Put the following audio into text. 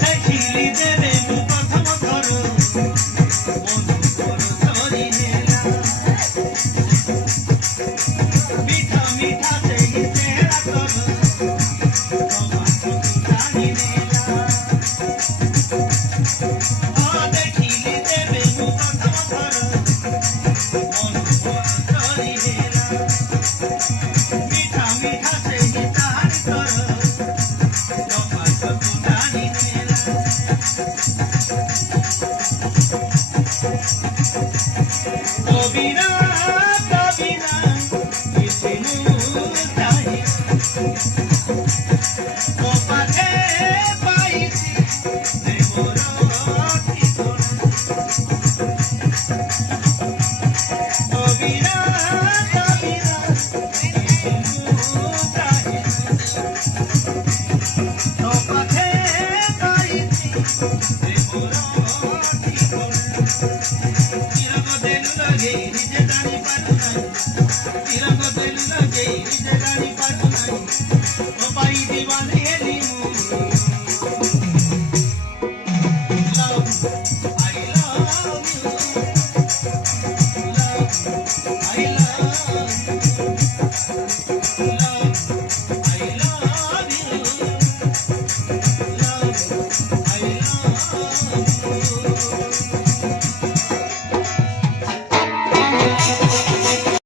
ଦେଖିଲି ଯେବେ ମୁଁ ପ୍ରଥମ ଥର ମନୁଙ୍କର ଧରି ନେଲା ମିଠା ମିଠା ସେହି ଚେହେରା ତୋର ଟମାଟୋ ଟାଣି ନେଲା ଦେଖିଲି ଯେବେ ମୁଁ ପ୍ରଥମ ଥର ମନୁଙ୍କର ଧରି ନେଲା ମିଠା ମିଠା ସେହି ଚାହାଣି ତୋର ଟମାଟୋ ଟାଣି ନେଲା কবিরা কবিরা কিছু চাই তো পাখে পাইছি মোর ঠিকনা কবিরা কবিরা কিছু চাই তো পাখে পাইছি মোর ঠিকনা তিরঙ্গ দেলু লগে নিজে জানি পারু নাই তিরঙ্গ দেলু লগে নিজে জানি পারু নাই ও পাই দিওয়ানে হেলি মু love I love you love I love you love I love you